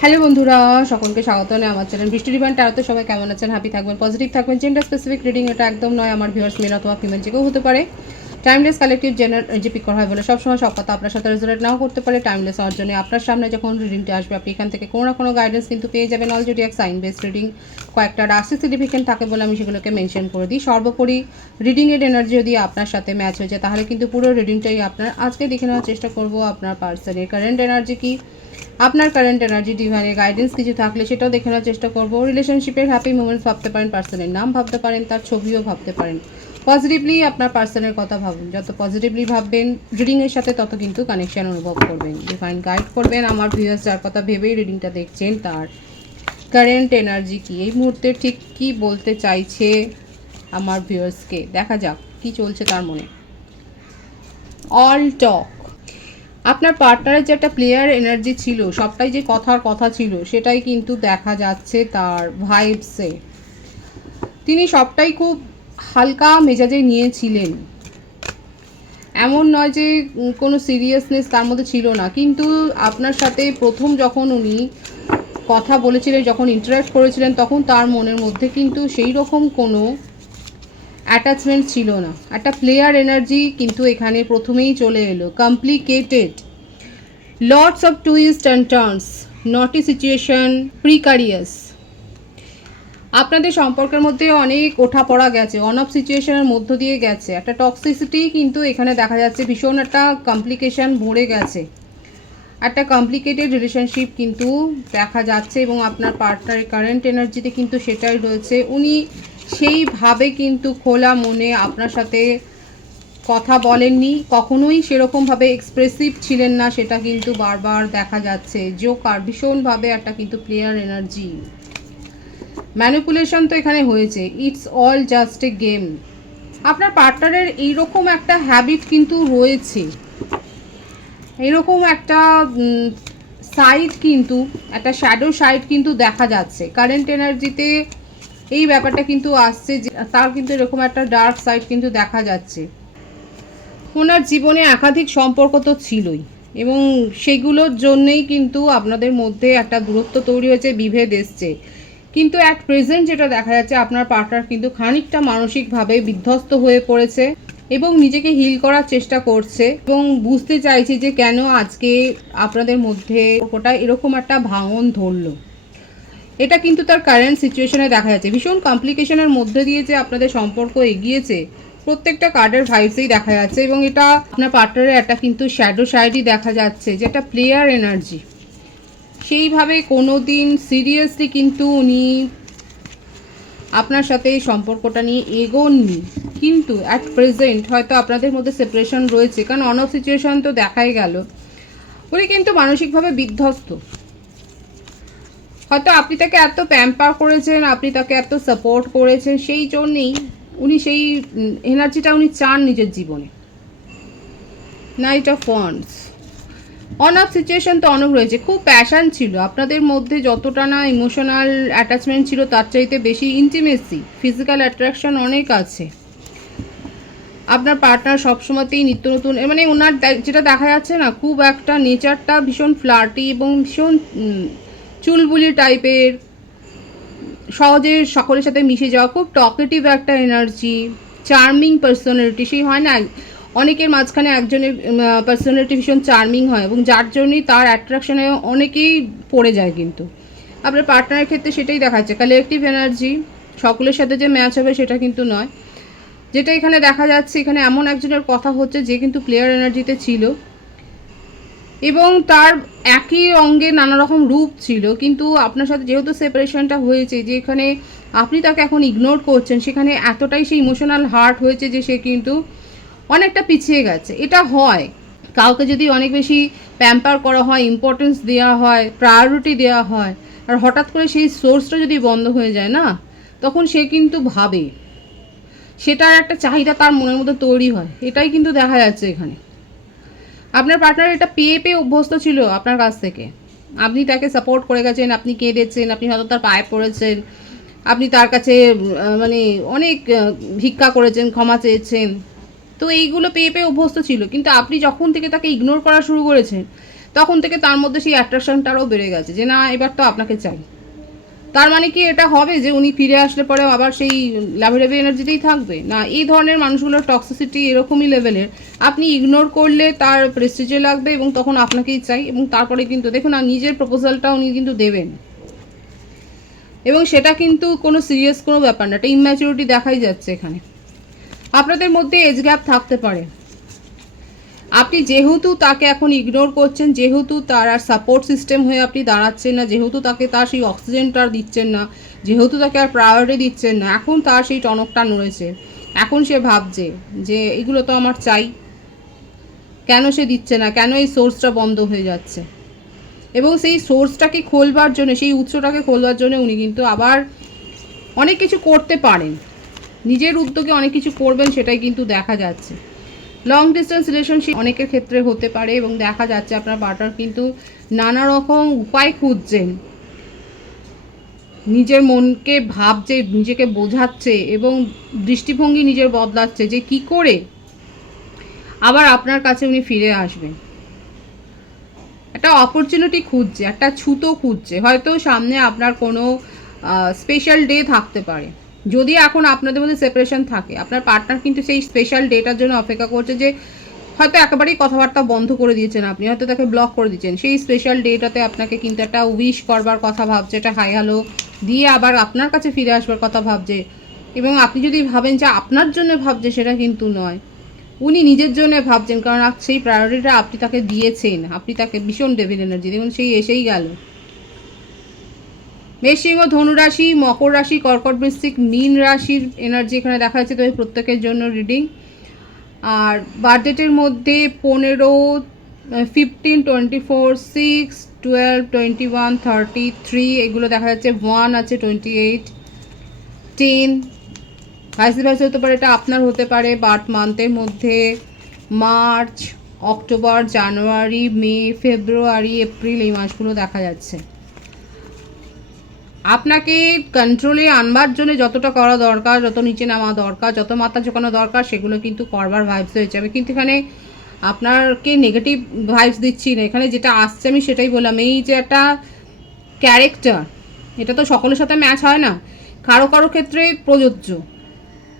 Hello বন্ধুরা, সকলকে স্বাগত জানাই আমার চ্যানেল বৃষ্টি ডিভাইন ট্যারোতে। সবাই কেমন আছেন? হ্যাপি থাকবেন, পজিটিভ থাকবেন। জেন্ডার স্পেসিফিক রিডিং এটা একদম নয়। আমার ভিউয়ার্স মেল অথবা ফিমেল যে কেউ হতে পারে। টাইমলেস কালেকটিভ জেনার যে পিক করা হয় বলে সবসময় সব কথা আপনার সাথে রেজোনেট নাও করতে পারে। টাইমলেস হওয়ার জন্য আপনার সামনে যখন রিডিংটা আসবে আপনি এখান থেকে কোনো না কোনো গাইডেন্স কিন্তু পেয়ে যাবেন। অলরেডি এক সাইন বেস রিডিং কয়েকটা রাশি সিগনিফিকেন্ট থাকে বলে আমি সেগুলোকে মেনশন করে দিই। সর্বোপরি রিডিংয়ের এনার্জি যদি আপনার সাথে ম্যাচ হয়ে যায় তাহলে কিন্তু পুরো রিডিংটাই আপনার। আজকে দেখে নেওয়ার চেষ্টা করব আপনার পার্সনের কারেন্ট এনার্জি কি, আপনার কারেন্ট এনার্জি ডিভাইনের গাইডেন্স কিছু থাকলে সেটাও দেখে নেওয়ার চেষ্টা করব। রিলেশনশিপের হ্যাপি মোমেন্টস ভাবতে পারেন, পার্সনের নাম ভাবতে পারেন, তার ছবিও ভাবতে পারেন। পজিটিভলি আপনার পার্সনের কথা ভাবুন। যত পজিটিভলি ভাববেন রিডিংয়ের সাথে তত কিন্তু কানেকশন অনুভব করবেন। ডিভাইন গাইড করবেন আমার ভিউয়ার্স যার কথা ভেবেই রিডিংটা দেখছেন তার কারেন্ট এনার্জি কি, এই মুহূর্তে ঠিক কি বলতে চাইছে আমার ভিউয়ার্সকে। দেখা যাক কি চলছে তার মনে। অল টক। আপনার পার্টনারের যে একটা প্লেয়ার এনার্জি ছিল, সবটাই যে কথার কথা ছিল সেটাই কিন্তু দেখা যাচ্ছে তার ভাইবসে। তিনি সবটাই খুব হালকা মেজাজে নিয়েছিলেন। এমন নয় যে কোনো সিরিয়াসনেস তার মধ্যে ছিল না, কিন্তু আপনার সাথে প্রথম যখন উনি কথা বলেছিলেন, যখন ইন্টারাক্ট করেছিলেন, তখন তার মনের মধ্যে কিন্তু সেই রকম কোনো অ্যাটাচমেন্ট ছিল না। একটা প্লেয়ার এনার্জি কিন্তু এখানে প্রথমেই চলে এলো। Complicated, lots of twist and turns, নটি সিচুয়েশন, প্রিকারিয়াস। আপনাদের সম্পর্কের মধ্যে অনেক ওঠাপড়া গেছে, অন অফ সিচুয়েশনের মধ্য দিয়ে গেছে। একটা টক্সিসিটি কিন্তু এখানে দেখা যাচ্ছে, ভীষণ একটা কমপ্লিকেশন ভরে গেছে। একটা কমপ্লিকেটেড রিলেশনশিপ কিন্তু দেখা যাচ্ছে এবং আপনার পার্টনারের কারেন্ট এনার্জিতে কিন্তু সেটাই রয়েছে। উনি সেইভাবে কিন্তু খোলা মনে আপনার সাথে কথা বলেননি, কখনোই সেরকমভাবে এক্সপ্রেসিভ ছিলেন না, সেটা কিন্তু বারবার দেখা যাচ্ছে। জোকার ভীষণভাবে একটা কিন্তু প্লেয়ার এনার্জি। ম্যানিপুলেশন তো এখানে হয়েছে। It's all just a game. আপনার পার্টনারের এইরকম একটা হ্যাবিট কিন্তু রয়েছে, এরকম একটা সাইড কিন্তু, একটা শ্যাডো সাইড কিন্তু দেখা যাচ্ছে কারেন্ট এনার্জিতে। এই ব্যাপারটা কিন্তু আসছে যে তার কিন্তু এরকম একটা ডার্ক সাইড কিন্তু দেখা যাচ্ছে। ওনার জীবনে একাধিক সম্পর্ক তো ছিলই এবং সেগুলোর জন্যেই কিন্তু আপনাদের মধ্যে একটা দূরত্ব তৈরি হয়েছে, বিভেদ এসছে। কিন্তু অ্যাট প্রেজেন্ট যেটা দেখা যাচ্ছে আপনার পার্টনার কিন্তু খানিকটা মানসিকভাবে বিধ্বস্ত হয়ে পড়েছে এবং নিজেকে হিল করার চেষ্টা করছে এবং বুঝতে চাইছে যে কেন আজকে আপনাদের মধ্যে ওটা এরকম একটা ভাঙন ধরলো। এটা কিন্তু তার কারেন্ট সিচুয়েশনে দেখা যাচ্ছে। ভীষণ কমপ্লিকেশনের মধ্যে দিয়ে যে আপনাদের সম্পর্ক এগিয়েছে প্রত্যেকটা কার্ডের ভাইবসেই দেখা যাচ্ছে এবং এটা আপনার পার্টনারের একটা কিন্তু শ্যাডো সাইডই দেখা যাচ্ছে, যেটা প্লেয়ার এনার্জি। সেইভাবে কোনো দিন সিরিয়াসলি কিন্তু উনি আপনার সাথে এই সম্পর্কটা নিয়ে এগোননি, কিন্তু অ্যাট প্রেজেন্ট হয়তো আপনাদের মধ্যে সেপারেশন রয়েছে, কারণ অন অফ সিচুয়েশন তো দেখাই গেল। উনি কিন্তু মানসিকভাবে বিধ্বস্ত। হয়তো আপনি তাকে এত প্যাম্পার করেছেন, আপনি তাকে এত সাপোর্ট করেছেন, সেই জন্যেই উনি সেই এনার্জিটা উনি চান নিজের জীবনে। Night of wands. On of situation তো অনেক রয়েছে। খুব প্যাশন ছিল আপনাদের মধ্যে, যতটা না ইমোশনাল অ্যাটাচমেন্ট ছিল তার চাইতে বেশি ইন্টিমেসি, ফিজিক্যাল অ্যাট্রাকশন অনেক আছে। আপনার পার্টনার সবসময়তেই নিত্য নতুন, মানে ওনার যেটা দেখা যাচ্ছে না, খুব একটা নেচারটা ভীষণ ফ্লার্টি এবং ভীষণ চুলবুলি টাইপের, সহজে সকলের সাথে মিশে যাওয়া, খুব টকেটিভ একটা এনার্জি, চার্মিং পার্সোনালিটি। সেই হয় না অনেকের মাঝখানে একজনের পার্সোনালিটি ভীষণ চার্মিং হয় এবং যার জন্যই তার অ্যাট্রাকশনে অনেকেই পড়ে যায়। কিন্তু আপনার পার্টনারের ক্ষেত্রে সেটাই দেখা যাচ্ছে। কালেকটিভ এনার্জি, সকলের সাথে যে ম্যাচ হবে সেটা কিন্তু নয়। যেটা এখানে দেখা যাচ্ছে, এখানে এমন একজনের কথা হচ্ছে যে কিন্তু প্লেয়ার এনার্জিতে ছিল এবং তার একই অঙ্গে নানা রকম রূপ ছিল, কিন্তু আপনার সাথে যেহেতু সেপারেশনটা হয়েছে, যে এখানে আপনি তাকে এখন ইগনোর করছেন, সেখানে এতটাই সে ইমোশনাল হার্ট হয়েছে যে সে কিন্তু অনেকটা পিছিয়ে গেছে। এটা হয় কাউকে যদি অনেক বেশি প্যাম্পার করা হয়, ইম্পর্টেন্স দেওয়া হয়, প্রায়োরিটি দেওয়া হয়, আর হঠাৎ করে সেই সোর্সটা যদি বন্ধ হয়ে যায় না, তখন সে কিন্তু ভাবে, সেটার একটা চাহিদা তার মনের মধ্যে তৈরি হয়। এটাই কিন্তু দেখা যাচ্ছে এখানে। আপনার পার্টনার এটা পেয়ে পেয়ে অভ্যস্ত ছিল আপনার কাছ থেকে। আপনি তাকে সাপোর্ট করে গেছেন, আপনি কেঁদেছেন, আপনি হয়তো তার পায়ে পড়েছেন, আপনি তার কাছে মানে অনেক ভিক্ষা করেছেন, ক্ষমা চেয়েছেন। তো এইগুলো পেয়ে পেয়ে অভ্যস্ত ছিল, কিন্তু আপনি যখন থেকে তাকে ইগনোর করা শুরু করেছেন তখন থেকে তার মধ্যে সেই অ্যাট্রাকশনটারও বেড়ে গেছে যে না এবার তো আপনাকে চাই। তার মানে কি এটা হবে যে উনি ফিরে আসলে পরে আবার সেই লাভি এনার্জিতেই থাকবে? না, এই ধরনের মানুষগুলোর টক্সিসিটি এরকমই লেভেলের, আপনি ইগনোর করলে তার প্রেস্টিজে লাগবে এবং তখন আপনাকেই চাই। এবং তারপরে কিন্তু দেখুন আর নিজের প্রপোজালটা উনি কিন্তু দেবেন, এবং সেটা কিন্তু কোনো সিরিয়াস কোনো ব্যাপার না, এটা ইম্যাচুরিটি দেখাই যাচ্ছে এখানে। আপনাদের মধ্যে এজ গ্যাপ থাকতে পারে, আপনি যেহেতু তাকে এখন ইগনোর করছেন, যেহেতু তার আর সাপোর্ট সিস্টেম হয়ে আপনি দাঁড়াচ্ছেন না, যেহেতু তাকে তার সেই অক্সিজেনটা আর দিচ্ছেন না, যেহেতু তাকে আর প্রায়োরিটি দিচ্ছেন না, এখন তার সেই টনকটা নড়েছে। এখন সে ভাবছে যে এগুলো তো আমার চাই, কেন সে দিচ্ছে না, কেন এই সোর্সটা বন্ধ হয়ে যাচ্ছে। এবং সেই সোর্সটাকে খোলবার জন্য, সেই উৎসটাকে খোলবার জন্য উনি কিন্তু আবার অনেক কিছু করতে পারেন, নিজের উদ্যোগে অনেক কিছু করবেন, সেটাই কিন্তু দেখা যাচ্ছে। লং ডিস্টেন্স রিলেশনশিপ অনেকের ক্ষেত্রে হতে পারে এবং দেখা যাচ্ছে আপনার পার্টনার কিন্তু নানা রকম উপায় খুঁজছেন, নিজের মনকে ভাবছে, নিজেকে বোঝাচ্ছে এবং দৃষ্টিভঙ্গি নিজের বদলাচ্ছে যে কি করে আবার আপনার কাছে উনি ফিরে আসবেন। একটা অপরচুনিটি খুঁজছে, একটা ছুতো খুঁজছে, হয়তো সামনে আপনার কোনো স্পেশাল ডে থাকতে পারে। যদি এখন আপনাদের মধ্যে সেপারেশন থাকে, আপনার পার্টনার কিন্তু সেই স্পেশাল ডেটার জন্য অপেক্ষা করছে, যে হয়তো একেবারেই কথাবার্তা বন্ধ করে দিয়েছেন আপনি, হয়তো তাকে ব্লক করে দিচ্ছেন, সেই স্পেশাল ডেটাতে আপনাকে কিন্তু একটা উইশ করবার কথা ভাবছে, একটা হাই হ্যালো দিয়ে আবার আপনার কাছে ফিরে আসবার কথা ভাবছে। এবং আপনি যদি ভাবেন যে আপনার জন্য ভাবছে, সেটা কিন্তু নয়, উনি নিজের জন্য ভাবছেন, কারণ সেই প্রায়োরিটিটা আপনি তাকে দিয়েছেন, আপনি তাকে ভীষণ ডেভিল এনার্জি দেখুন, সেই এসেই গেল। মেষসিংহ, ধনুরাশি, মকর রাশি, কর্কট, বৃশ্চিক, মীন রাশির এনার্জি এখানে দেখা যাচ্ছে, তবে প্রত্যেকের জন্য রিডিং। আর বার্থডেটের মধ্যে 15, 15, 24, 6, 12, 21, 33 এগুলো দেখা যাচ্ছে। 1 আছে, 28, 10 ভাইস ভাইস হতে পারে, এটা আপনার হতে পারে। বার্থ মান্থের মধ্যে মার্চ, অক্টোবর, জানুয়ারি, মে, ফেব্রুয়ারি, এপ্রিল এই মাসগুলো দেখা যাচ্ছে। আপনাকে কন্ট্রোলে আনবার জন্য যতটা করা দরকার, যত নিচে নামা দরকার, যত মাথা ঝোঁকানো দরকার, সেগুলো কিন্তু করবার ভাইবস হয়ে যাবে। কিন্তু এখানে আপনাকে নেগেটিভ ভাইবস দিচ্ছি না, এখানে যেটা আসছে আমি সেটাই বললাম। এই যে একটা ক্যারেক্টার, এটা তো সকলের সাথে ম্যাচ হয় না, কারো কারো ক্ষেত্রে প্রযোজ্য।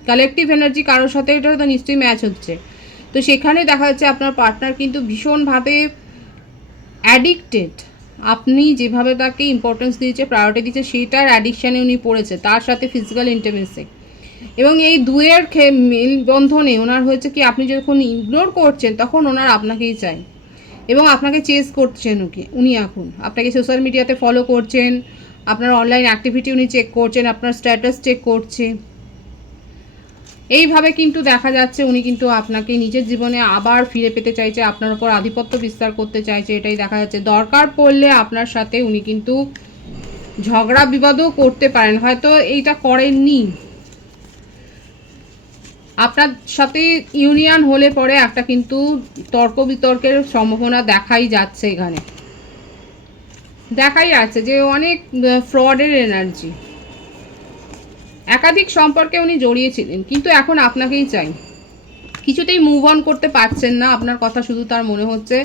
কালেকটিভ এনার্জি কারোর সাথে এটা তো নিশ্চয়ই ম্যাচ হচ্ছে। তো সেখানে দেখা যাচ্ছে আপনার পার্টনার কিন্তু ভীষণভাবে অ্যাডিক্টেড, আপনি যেভাবে তাকে ইম্পর্টেন্স দিয়েছে, প্রায়োরিটি দিয়েছে, সেটার অ্যাডিকশানে উনি পড়েছে, তার সাথে ফিজিক্যাল ইন্টিমেসি। এবং এই দুয়ের মেলবন্ধনে ওনার হয়েছে কি, আপনি যখন ইগনোর করছেন তখন ওনার আপনাকেই চাই এবং আপনাকে চেস করছেন উনি। এখন আপনাকে সোশ্যাল মিডিয়াতে ফলো করছেন, আপনার অনলাইন অ্যাক্টিভিটি উনি চেক করছেন, আপনার স্ট্যাটাস চেক করছে। এইভাবে কিন্তু দেখা যাচ্ছে উনি কিন্তু আপনাকে নিজের জীবনে আবার ফিরে পেতে চাইছে, আপনার উপর আধিপত্য বিস্তার করতে চাইছে, এটাই দেখা যাচ্ছে। দরকার পড়লে আপনার সাথে উনি কিন্তু ঝগড়া বিবাদও করতে পারেন, হয়তো এইটা করেননি, আপনার সাথে ইউনিয়ন হলে পরে একটা কিন্তু তর্ক বিতর্কের সম্ভাবনা দেখাই যাচ্ছে, এখানে দেখাই যাচ্ছে যে অনেক ফ্রডের এনার্জি। একাধিক সম্পর্কে উনি জড়িয়েছিলেন, কিন্তু এখন আপনাকেই চাই, কিছুতেই মুভ অন করতে পারছেন না, আপনার কথা শুধু তার মনে হচ্ছে।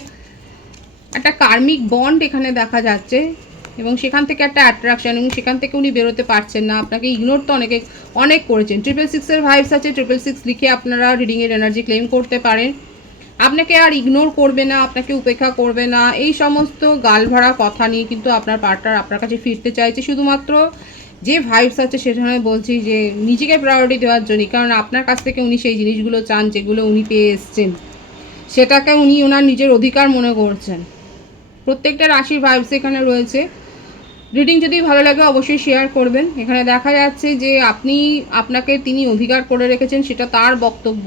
একটা কার্মিক বন্ড এখানে দেখা যাচ্ছে এবং সেখান থেকে একটা অ্যাট্রাকশন, এবং সেখান থেকে উনি বেরোতে পারছেন না। আপনাকে ইগনোর তো অনেক করেছেন। 666-এর ভাইবস আছে, 666 লিখে আপনারা রিডিংয়ের এনার্জি ক্লেম করতে পারেন। আপনাকে আর ইগনোর করবে না, আপনাকে উপেক্ষা করবে না, এই সমস্ত গালভরা কথা নিয়ে কিন্তু আপনার পার্টনার আপনার কাছে ফিরতে চাইছে। শুধুমাত্র যে ভাইবস আছে সেখানে বলছি যে নিজেকে প্রায়োরিটি দেওয়ার জন্যই, কারণ আপনার কাছ থেকে উনি সেই জিনিসগুলো চান যেগুলো উনি পেয়ে এসছেন, সেটাকে উনি ওনার নিজের অধিকার মনে করছেন। প্রত্যেকটা রাশির ভাইবস এখানে রয়েছে। রিডিং যদি ভালো লাগে অবশ্যই শেয়ার করবেন। এখানে দেখা যাচ্ছে যে আপনাকে তিনি অধিকার করে রেখেছেন, সেটা তার বক্তব্য,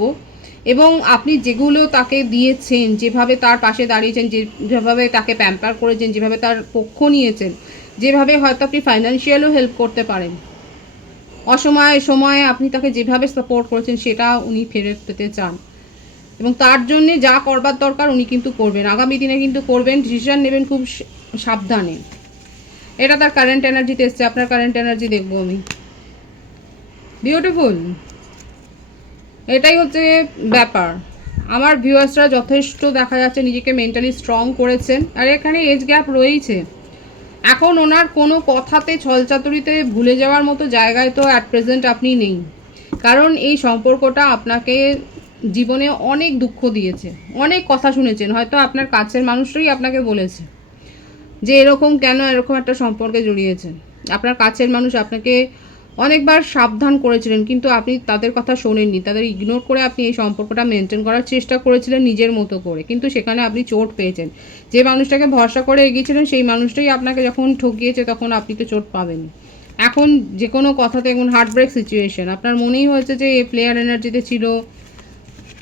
এবং আপনি যেগুলো তাকে দিয়েছেন, যেভাবে তার পাশে দাঁড়িয়েছেন, যেভাবে তাকে প্যাম্পার করেছেন, যেভাবে তার পক্ষ নিয়েছেন, যেভাবে হয়তো আপনি ফাইন্যান্সিয়ালও হেল্প করতে পারেন, সময়ে আপনি তাকে যেভাবে সাপোর্ট করেছেন, সেটা উনি ফেরত পেতে চান এবং তার জন্যে যা করবার দরকার উনি কিন্তু করবেন, আগামী দিনে কিন্তু করবেন। ডিসিশন নেবেন খুব সাবধানে। এটা তার কারেন্ট এনার্জিতে এসছে। আপনার কারেন্ট এনার্জি দেখবো আমি। বিউটিফুল, এটাই হচ্ছে ব্যাপার। আমার ভিউয়ার্সরা যথেষ্ট দেখা যাচ্ছে নিজেকে মেন্টালি স্ট্রং করেছেন, আর এখানে এজ গ্যাপ রয়েছে। এখন ওনার কোনো কথাতে ছলচাতুরিতে ভুলে যাওয়ার মতো জায়গায় তো অ্যাট প্রেজেন্ট আপনি নেই, কারণ এই সম্পর্কটা আপনাকে জীবনে অনেক দুঃখ দিয়েছে, অনেক কথা শুনেছেন, হয়তো আপনার কাছের মানুষরাই আপনাকে বলেছে যে এরকম কেন এরকম একটা সম্পর্কে জড়িয়েছেন। আপনার কাছের মানুষ আপনাকে অনেকবার সাবধান করেছিলেন, কিন্তু আপনি তাদের কথা শোনেননি, তাদের ইগনোর করে আপনি এই সম্পর্কটা মেনটেন করার চেষ্টা করেছিলেন নিজের মতো করে, কিন্তু সেখানে আপনি চোট পেয়েছেন। যে মানুষটাকে ভরসা করে এগিয়েছিলেন সেই মানুষটাই আপনাকে যখন ঠকিয়েছে তখন আপনি তো চোট পাবেন। এখন যে কোনো কথাতে এখন হার্টব্রেক সিচুয়েশন, আপনার মনেই হয়েছে যে এই প্লেয়ার এনার্জিতে ছিল।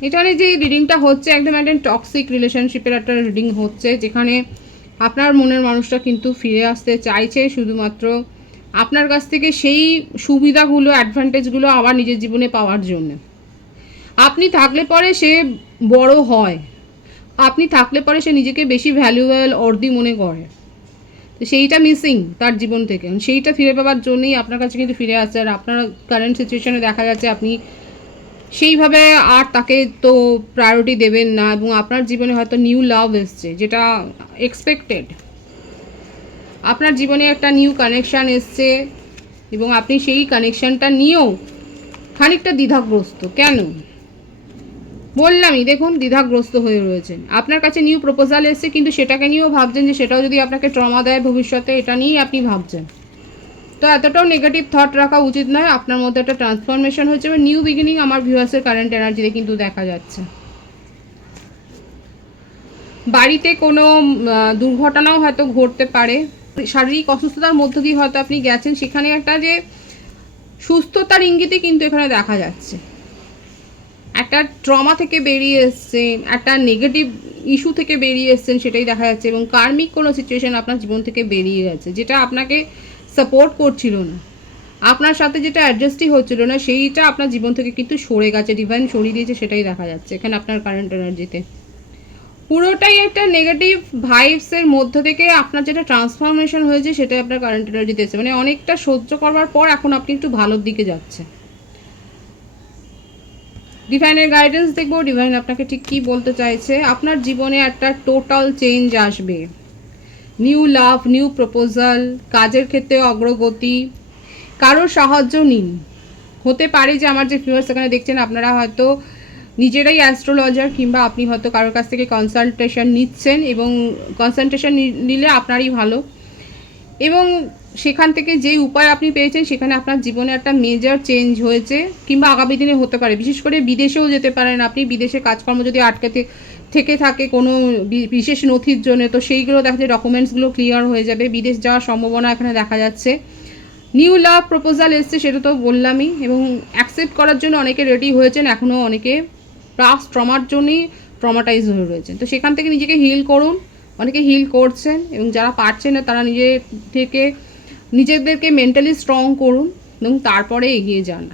এখানে যে রিডিংটা হচ্ছে একদম একটা টক্সিক রিলেশনশিপের একটা রিডিং হচ্ছে, যেখানে আপনার মনের মানুষটা কিন্তু ফিরে আসতে চাইছে শুধুমাত্র আপনার কাছ থেকে সেই সুবিধাগুলো, অ্যাডভান্টেজগুলো আবার নিজের জীবনে পাওয়ার জন্য। আপনি থাকলে পরে সে বড় হয়, আপনি থাকলে পরে সে নিজেকে বেশি ভ্যালুয়েবল অর্দি মনে করে, তো সেইটা মিসিং তার জীবন থেকে, সেইটা ফিরে পাওয়ার জন্যই আপনার কাছে কিন্তু ফিরে আসছে। আর আপনার কারেন্ট সিচুয়েশনে দেখা যাচ্ছে আপনি সেইভাবে আর তাকে তো প্রায়োরিটি দেবেন না, এবং আপনার জীবনে হয়তো নিউ লাভ এসছে, যেটা এক্সপেক্টেড। আপনার জীবনে একটা নিউ কানেকশান এসছে এবং আপনি সেই কানেকশানটা নিয়েও খানিকটা দ্বিধাগ্রস্ত। কেন বললামই, দেখুন দ্বিধাগ্রস্ত হয়ে রয়েছেন। আপনার কাছে নিউ প্রপোজাল এসছে, কিন্তু সেটাকে নিয়েও ভাবছেন যে সেটাও যদি আপনাকে ট্রমা দেয় ভবিষ্যতে, এটা নিয়েই আপনি ভাবছেন। তো এতটাও নেগেটিভ থট রাখা উচিত নয়। আপনার মধ্যে একটা ট্রান্সফরমেশন হচ্ছে এবং নিউ বিগিনিং আমার ভিউয়ার্সের কারেন্ট এনার্জিতে কিন্তু দেখা যাচ্ছে। বাড়িতে কোনো দুর্ঘটনাও হয়তো ঘটতে পারে, শারীরিক অসুস্থতার মধ্য দিয়ে হয়তো আপনি গেছেন, সেখানে একটা যে সুস্থতার ইঙ্গিতই কিন্তু এখানে দেখা যাচ্ছে। একটা ট্রমা থেকে বেরিয়ে এসছেন, একটা নেগেটিভ ইস্যু থেকে বেরিয়ে এসছেন, সেটাই দেখা যাচ্ছে। এবং কার্মিক কোনো সিচুয়েশান আপনার জীবন থেকে বেরিয়ে গেছে, যেটা আপনাকে সাপোর্ট করছিল না, আপনার সাথে যেটা অ্যাডজাস্টই হচ্ছিল না, সেইটা আপনার জীবন থেকে কিন্তু সরে গেছে, ডিভাইন সরিয়ে দিয়েছে, সেটাই দেখা যাচ্ছে এখানে আপনার কারেন্ট এনার্জিতে। পুরোটাই একটা নেগেটিভ ভাইবসের মধ্য থেকে আপনার যেটা ট্রান্সফরমেশন হয়েছে সেটাই আপনার কারেন্ট এনার্জিতে এসেছে। মানে অনেকটা সহ্য করবার পর এখন আপনি একটু ভালোর দিকে যাচ্ছেন। ডিভাইনের গাইডেন্স দেখবো, ডিভাইন আপনাকে ঠিক কী বলতে চাইছে। আপনার জীবনে একটা টোটাল চেঞ্জ আসবে, নিউ লাভ, নিউ প্রপোজাল, কাজের ক্ষেত্রে অগ্রগতি, কারোর সাহায্য নিন। হতে পারে যে আমার যে ভিউয়ার্স এখানে দেখছেন আপনারা হয়তো নিজেরাই অ্যাস্ট্রোলজার, কিংবা আপনি হয়তো কারোর কাছ থেকে কনসালটেশন নিচ্ছেন, এবং কনসালটেশন নিলে আপনারই ভালো। এবং সেখান থেকে যেই উপায় আপনি পেয়েছেন সেখানে আপনার জীবনে একটা মেজর চেঞ্জ হয়েছে, কিংবা আগামী দিনে হতে পারে। বিশেষ করে বিদেশেও যেতে পারেন আপনি, বিদেশে কাজকর্ম যদি আটকে থেকে থাকে কোনো বিশেষ নথির জন্য, তো সেইগুলো দেখা যায় ডকুমেন্টসগুলো ক্লিয়ার হয়ে যাবে, বিদেশ যাওয়ার সম্ভাবনা এখানে দেখা যাচ্ছে। নিউ লাভ প্রপোজাল এসছে, সেটা তো বললামই, এবং অ্যাকসেপ্ট করার জন্য অনেকে রেডি হয়েছেন, এখনও অনেকে পাস্ট ট্রমার জন্যই ট্রমাটাইজ হয়ে রয়েছেন। তো সেখান থেকে নিজেকে হিল করুন, অনেকে হিল করছেন, এবং যারা পারছেন না তারা নিজেদেরকে মেন্টালি স্ট্রং করুন এবং তারপরে এগিয়ে যান।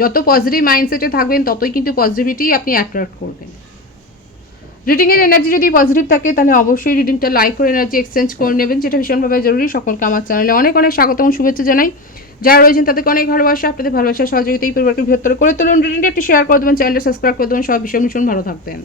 যত পজিটিভ মাইন্ডসেটে থাকবেন ততই কিন্তু পজিটিভিটি আপনি অ্যাট্রাক্ট করবেন। রিডিংয়ের এনার্জি যদি পজিটিভ থাকে তাহলে অবশ্যই রিডিংটা লাইক করে এনার্জি এক্সচেঞ্জ করে নেবেন, যেটা ভীষণভাবে জরুরি। সকলকে আমার চ্যানেলে অনেক অনেক স্বাগত এবং শুভেচ্ছা জানাই। যারা রয়েছেন তাদেরকে অনেক ভালোবাসা, আপনাদের ভালোবাসা সহযোগিতা এই পরিবারকে বৃহত্তর করে তুলুন। রিডিংটা একটু শেয়ার করে দেবেন, চ্যানেলটা সাবস্ক্রাইব করে দেবেন, সব ভীষণ ভীষণ ভালো থাকবেন।